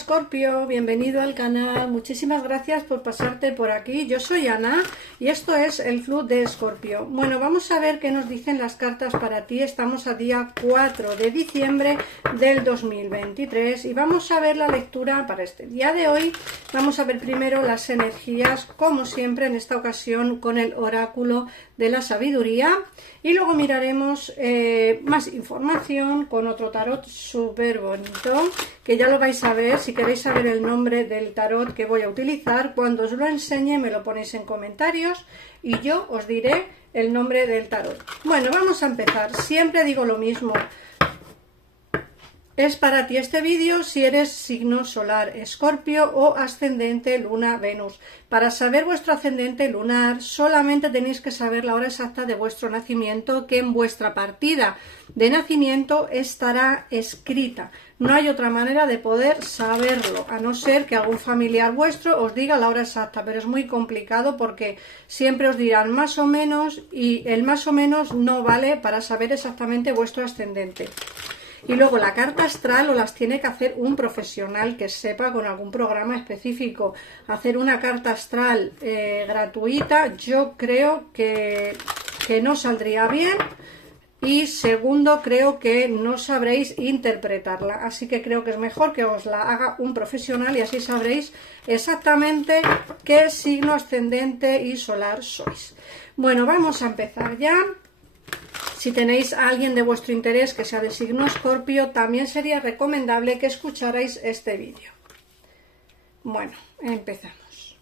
Escorpio, bienvenido al canal, muchísimas gracias por pasarte por aquí. Yo soy Ana y esto es el Club de Escorpio. Bueno, vamos a ver qué nos dicen las cartas para ti. Estamos a día 4 de diciembre del 2023 y vamos a ver la lectura para este día de hoy. Vamos a ver primero las energías, como siempre en esta ocasión con el oráculo de la sabiduría, y luego miraremos más información con otro tarot súper bonito, que ya lo vais a ver. Si queréis saber el nombre del tarot que voy a utilizar, cuando os lo enseñe me lo ponéis en comentarios y yo os diré el nombre del tarot. Bueno, vamos a empezar. Siempre digo lo mismo. Es para ti este vídeo si eres signo solar Escorpio o ascendente Luna Venus. Para saber vuestro ascendente lunar solamente tenéis que saber la hora exacta de vuestro nacimiento, que en vuestra partida de nacimiento estará escrita. No hay otra manera de poder saberlo, a no ser que algún familiar vuestro os diga la hora exacta, pero es muy complicado porque siempre os dirán más o menos y el más o menos no vale para saber exactamente vuestro ascendente. Y luego la carta astral os las tiene que hacer un profesional que sepa con algún programa específico. Hacer una carta astral gratuita yo creo que no saldría bien, y segundo, creo que no sabréis interpretarla, así que creo que es mejor que os la haga un profesional y así sabréis exactamente qué signo ascendente y solar sois. Bueno, vamos a empezar ya. Si tenéis a alguien de vuestro interés que sea de signo Escorpio, también sería recomendable que escucharais este vídeo. Bueno, empezamos.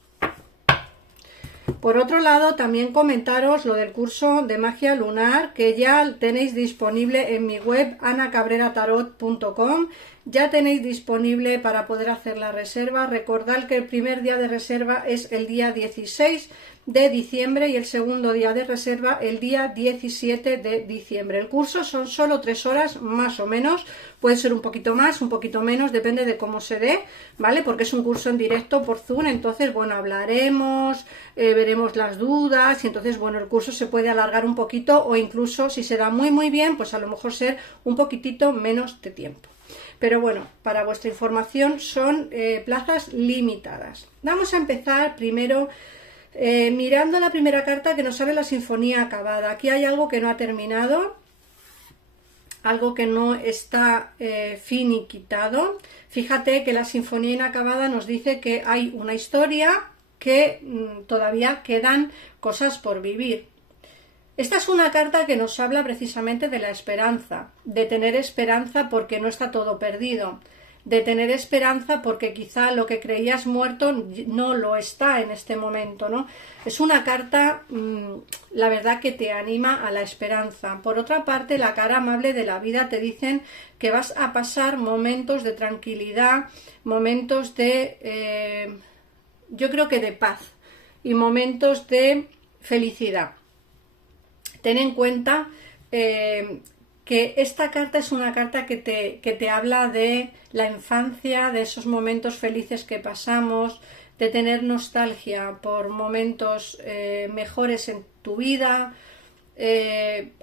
Por otro lado, también comentaros lo del curso de magia lunar, que ya tenéis disponible en mi web anacabreratarot.com. Ya tenéis disponible para poder hacer la reserva. Recordad que el primer día de reserva es el día 16 de diciembre y el segundo día de reserva el día 17 de diciembre. El curso son solo 3 horas más o menos, puede ser un poquito más, un poquito menos, depende de cómo se dé, ¿vale? Porque es un curso en directo por Zoom, entonces, bueno, hablaremos, veremos las dudas y entonces, bueno, el curso se puede alargar un poquito o incluso si se da muy bien, pues a lo mejor ser un poquitito menos de tiempo. Pero bueno, para vuestra información son plazas limitadas. Vamos a empezar primero mirando la primera carta que nos sale la sinfonía acabada. Aquí hay algo que no ha terminado, algo que no está finiquitado. Fíjate que la sinfonía inacabada nos dice que hay una historia que todavía quedan cosas por vivir. Esta es una carta que nos habla precisamente de la esperanza, de tener esperanza porque no está todo perdido, de tener esperanza porque quizá lo que creías muerto no lo está en este momento, ¿no? Es una carta, la verdad, que te anima a la esperanza. Por otra parte, la cara amable de la vida te dicen que vas a pasar momentos de tranquilidad, momentos de, yo creo que de paz y momentos de felicidad. Ten en cuenta que esta carta es una carta que te habla de la infancia, de esos momentos felices que pasamos, de tener nostalgia por momentos mejores en tu vida.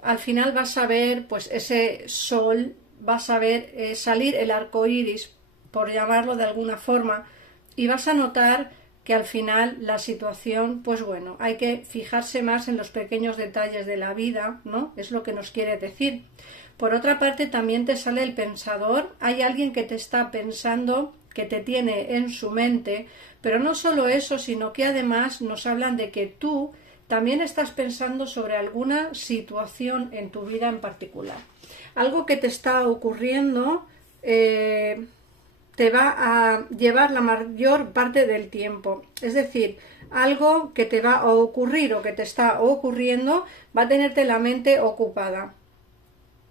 Al final vas a ver pues ese sol, vas a ver salir el arco iris, por llamarlo de alguna forma, y vas a notar que al final la situación, pues bueno, hay que fijarse más en los pequeños detalles de la vida, ¿no? Es lo que nos quiere decir. Por otra parte, también te sale el pensador. Hay alguien que te está pensando, que te tiene en su mente, pero no solo eso, sino que además nos hablan de que tú también estás pensando sobre alguna situación en tu vida en particular. Algo que te está ocurriendo te va a llevar la mayor parte del tiempo. Es decir, algo que te va a ocurrir o que te está ocurriendo va a tenerte la mente ocupada.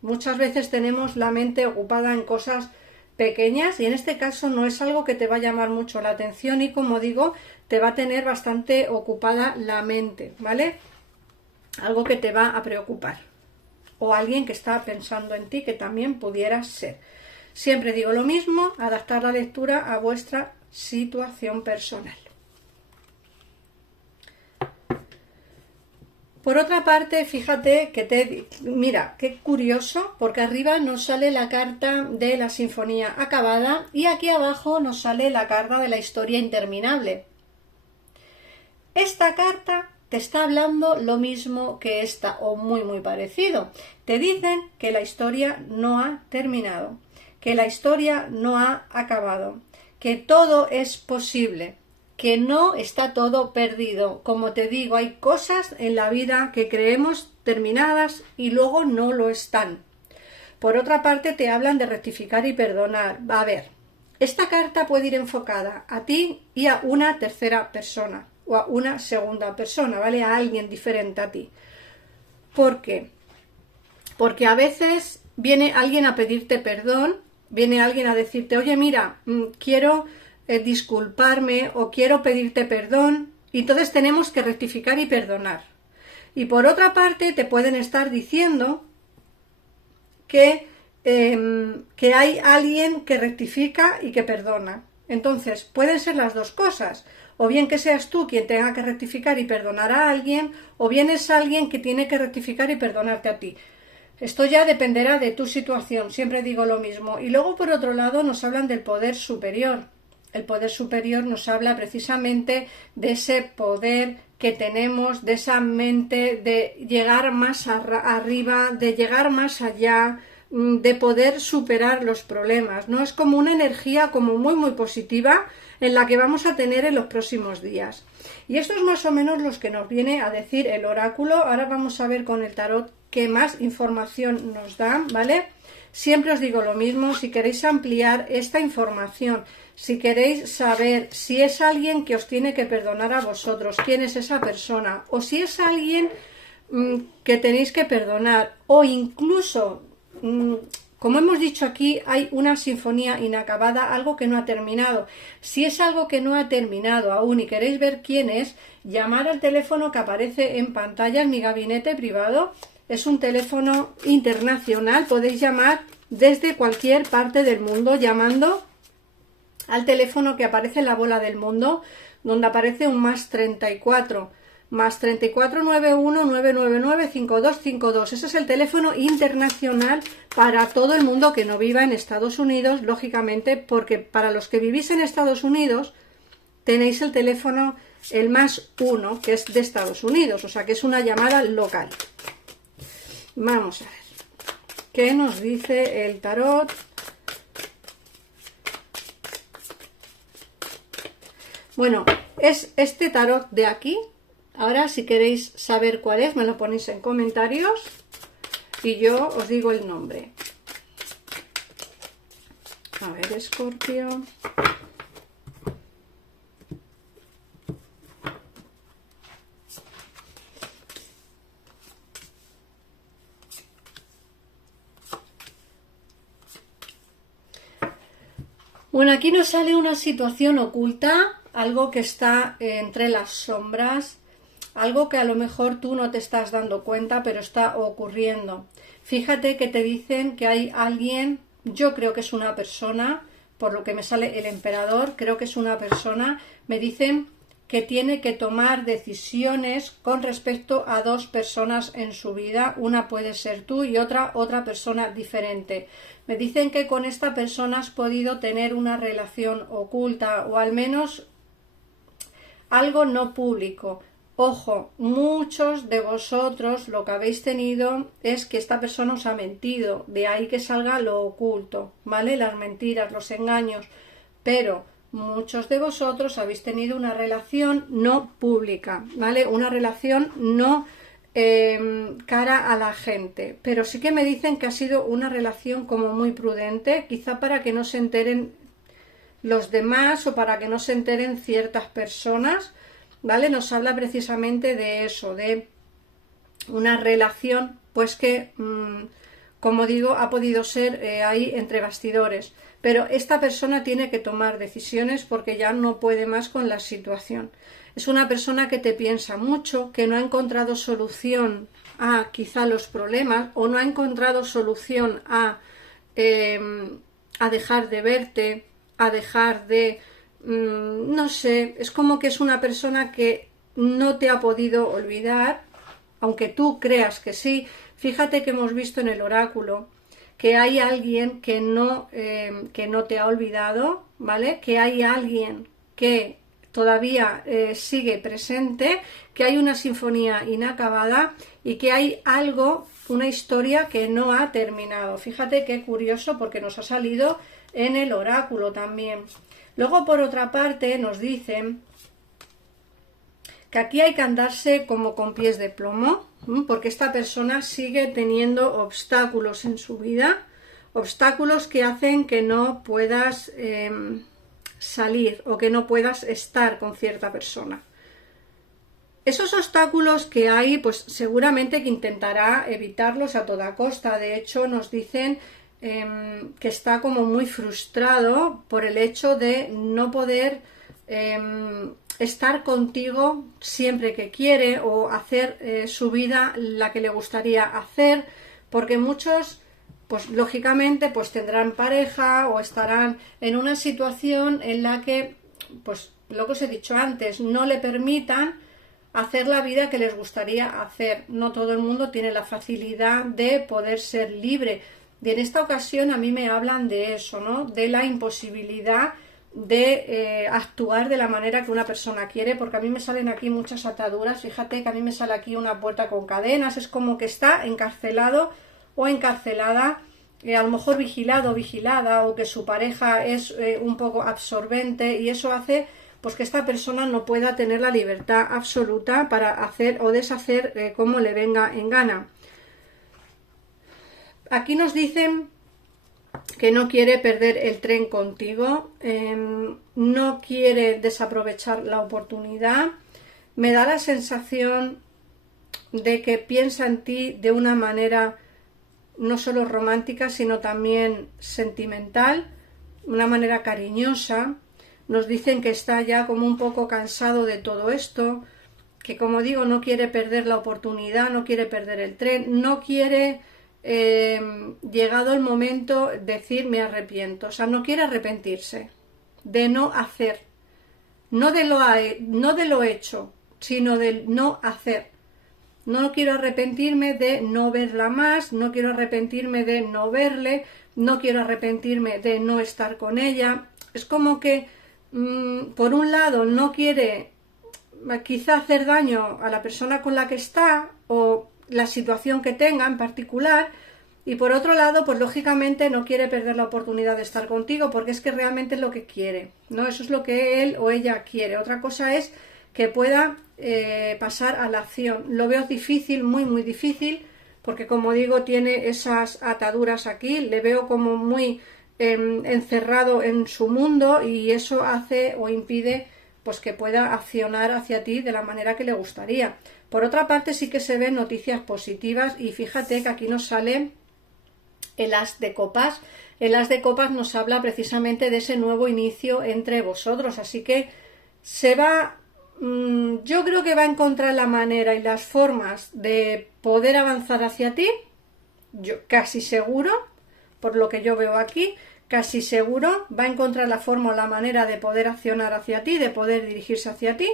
Muchas veces tenemos la mente ocupada en cosas pequeñas y en este caso no es algo que te va a llamar mucho la atención y, como digo, te va a tener bastante ocupada la mente, ¿vale? Algo que te va a preocupar. O alguien que está pensando en ti, que también pudiera ser. Siempre digo lo mismo, adaptar la lectura a vuestra situación personal. Por otra parte, fíjate que mira, qué curioso, porque arriba nos sale la carta de la sinfonía acabada y aquí abajo nos sale la carta de la historia interminable. Esta carta te está hablando lo mismo que esta, o muy parecido. Te dicen que la historia no ha terminado, que la historia no ha acabado, que todo es posible, que no está todo perdido. Como te digo, hay cosas en la vida que creemos terminadas y luego no lo están. Por otra parte, te hablan de rectificar y perdonar. A ver, esta carta puede ir enfocada a ti y a una tercera persona o a una segunda persona, ¿vale? A alguien diferente a ti. ¿Por qué? Porque a veces viene alguien a pedirte perdón, viene alguien a decirte, oye, mira, quiero disculparme o quiero pedirte perdón, y entonces tenemos que rectificar y perdonar. Y por otra parte te pueden estar diciendo que hay alguien que rectifica y que perdona. Entonces pueden ser las dos cosas, o bien que seas tú quien tenga que rectificar y perdonar a alguien, o bien es alguien que tiene que rectificar y perdonarte a ti. Esto ya dependerá de tu situación, siempre digo lo mismo. Y luego, por otro lado, nos hablan del poder superior. El poder superior nos habla precisamente de ese poder que tenemos, de esa mente, de llegar más arriba, de llegar más allá, de poder superar los problemas, ¿no? Es como una energía como muy positiva en la que vamos a tener en los próximos días. Y esto es más o menos lo que nos viene a decir el oráculo. Ahora vamos a ver con el tarot qué más información nos dan, ¿vale? Siempre os digo lo mismo, si queréis ampliar esta información, si queréis saber si es alguien que os tiene que perdonar a vosotros, quién es esa persona, o si es alguien que tenéis que perdonar, o incluso, como hemos dicho aquí, hay una sinfonía inacabada, algo que no ha terminado. Si es algo que no ha terminado aún y queréis ver quién es, llamar al teléfono que aparece en pantalla en mi gabinete privado. Es un teléfono internacional, podéis llamar desde cualquier parte del mundo llamando al teléfono que aparece en la bola del mundo, donde aparece un +34, +34 91 999 5252. Ese es el teléfono internacional para todo el mundo que no viva en Estados Unidos, lógicamente, porque para los que vivís en Estados Unidos tenéis el teléfono, el +1, que es de Estados Unidos, o sea que es una llamada local. Vamos a ver qué nos dice el tarot. Bueno, es este tarot de aquí. Ahora, si queréis saber cuál es, me lo ponéis en comentarios y yo os digo el nombre. A ver, Escorpio. Bueno, aquí nos sale una situación oculta, algo que está entre las sombras, algo que a lo mejor tú no te estás dando cuenta, pero está ocurriendo. Fíjate que te dicen que hay alguien, yo creo que es una persona, por lo que me sale el emperador, creo que es una persona, me dicen que tiene que tomar decisiones con respecto a dos personas en su vida, una puede ser tú y otra persona diferente. Me dicen que con esta persona has podido tener una relación oculta o al menos algo no público. Ojo, muchos de vosotros lo que habéis tenido es que esta persona os ha mentido, de ahí que salga lo oculto, ¿vale? Las mentiras, los engaños, pero muchos de vosotros habéis tenido una relación no pública, ¿vale? Una relación no cara a la gente, pero sí que me dicen que ha sido una relación como muy prudente, quizá para que no se enteren los demás o para que no se enteren ciertas personas, ¿vale? Nos habla precisamente de eso, de una relación pues que, como digo, ha podido ser ahí entre bastidores, pero esta persona tiene que tomar decisiones porque ya no puede más con la situación. Es una persona que te piensa mucho, que no ha encontrado solución a quizá los problemas o no ha encontrado solución a dejar de verte, a dejar de... no sé, es como que es una persona que no te ha podido olvidar, aunque tú creas que sí. Fíjate que hemos visto en el oráculo que hay alguien que no te ha olvidado, ¿vale? Que hay alguien que todavía sigue presente, que hay una sinfonía inacabada y que hay algo, una historia que no ha terminado. Fíjate qué curioso, porque nos ha salido en el oráculo también. Luego, por otra parte, nos dicen que aquí hay que andarse como con pies de plomo, porque esta persona sigue teniendo obstáculos en su vida, obstáculos que hacen que no puedas salir o que no puedas estar con cierta persona. Esos obstáculos que hay, pues seguramente que intentará evitarlos a toda costa. De hecho, nos dicen que está como muy frustrado por el hecho de no poder estar contigo siempre que quiere o hacer su vida la que le gustaría hacer, porque muchos, pues lógicamente, pues tendrán pareja o estarán en una situación en la que, pues lo que os he dicho antes, no le permitan hacer la vida que les gustaría hacer. No todo el mundo tiene la facilidad de poder ser libre. Y en esta ocasión a mí me hablan de eso, ¿no? De la imposibilidad de actuar de la manera que una persona quiere, porque a mí me salen aquí muchas ataduras. Fíjate que a mí me sale aquí una puerta con cadenas, es como que está encarcelado o encarcelada, a lo mejor vigilado o vigilada, o que su pareja es un poco absorbente, y eso hace pues que esta persona no pueda tener la libertad absoluta para hacer o deshacer como le venga en gana. Aquí nos dicen que no quiere perder el tren contigo, no quiere desaprovechar la oportunidad. Me da la sensación de que piensa en ti de una manera no solo romántica, sino también sentimental, una manera cariñosa. Nos dicen que está ya como un poco cansado de todo esto, que, como digo, no quiere perder la oportunidad, no quiere perder el tren, no quiere, llegado el momento, decir me arrepiento. O sea, no quiere arrepentirse de no hacer, no de lo hecho, sino del no hacer. No quiero arrepentirme de no verla más, no quiero arrepentirme de no verle, no quiero arrepentirme de no estar con ella. Es como que por un lado no quiere quizá hacer daño a la persona con la que está o la situación que tenga en particular, y por otro lado, pues lógicamente no quiere perder la oportunidad de estar contigo, porque es que realmente es lo que quiere, ¿no? Eso es lo que él o ella quiere. Otra cosa es que pueda pasar a la acción. Lo veo difícil, muy muy difícil, porque, como digo, tiene esas ataduras aquí, le veo como muy encerrado en su mundo, y eso hace o impide pues que pueda accionar hacia ti de la manera que le gustaría. Por otra parte, sí que se ven noticias positivas, y fíjate que aquí nos sale el as de copas. El as de copas nos habla precisamente de ese nuevo inicio entre vosotros, así que se va, yo creo que va a encontrar la manera y las formas de poder avanzar hacia ti, yo casi seguro, por lo que yo veo aquí, casi seguro va a encontrar la forma o la manera de poder accionar hacia ti, de poder dirigirse hacia ti,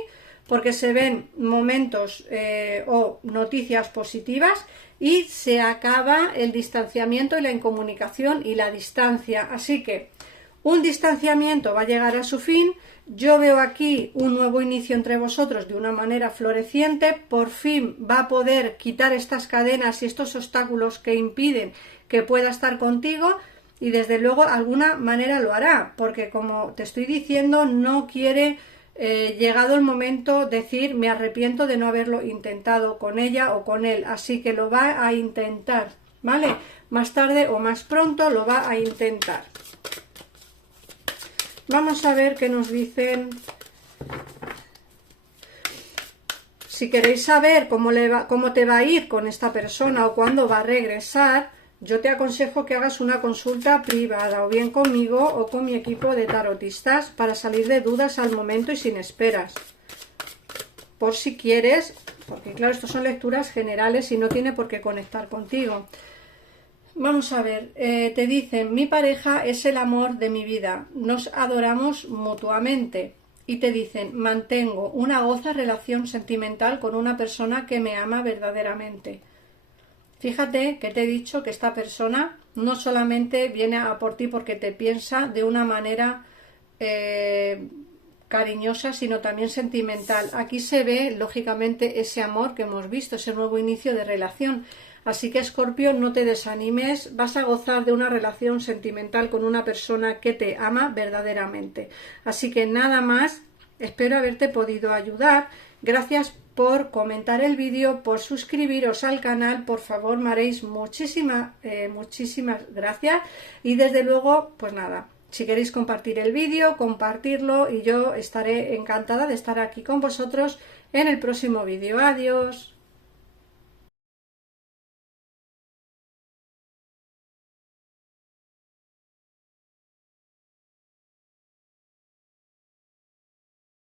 porque se ven momentos o noticias positivas, y se acaba el distanciamiento y la incomunicación y la distancia. Así que un distanciamiento va a llegar a su fin. Yo veo aquí un nuevo inicio entre vosotros de una manera floreciente. Por fin va a poder quitar estas cadenas y estos obstáculos que impiden que pueda estar contigo, y desde luego alguna manera lo hará, porque, como te estoy diciendo, no quiere, llegado el momento, decir me arrepiento de no haberlo intentado con ella o con él. Así que lo va a intentar, ¿vale? Más tarde o más pronto lo va a intentar. Vamos a ver qué nos dicen. Si queréis saber cómo te va a ir con esta persona o cuándo va a regresar, yo te aconsejo que hagas una consulta privada, o bien conmigo o con mi equipo de tarotistas, para salir de dudas al momento y sin esperas. Por si quieres, porque claro, estos son lecturas generales y no tiene por qué conectar contigo. Vamos a ver, te dicen, mi pareja es el amor de mi vida, nos adoramos mutuamente. y te dicen: mantengo una goza relación sentimental con una persona que me ama verdaderamente. Fíjate que te he dicho que esta persona no solamente viene a por ti porque te piensa de una manera cariñosa, sino también sentimental. Aquí se ve, lógicamente, ese amor que hemos visto, ese nuevo inicio de relación. Así que, Escorpio, no te desanimes, vas a gozar de una relación sentimental con una persona que te ama verdaderamente. Así que nada más, espero haberte podido ayudar. Gracias por comentar el vídeo, por suscribiros al canal, por favor, me haréis muchísimas gracias. Y desde luego, pues nada, si queréis compartir el vídeo, compartirlo y yo estaré encantada de estar aquí con vosotros en el próximo vídeo. Adiós.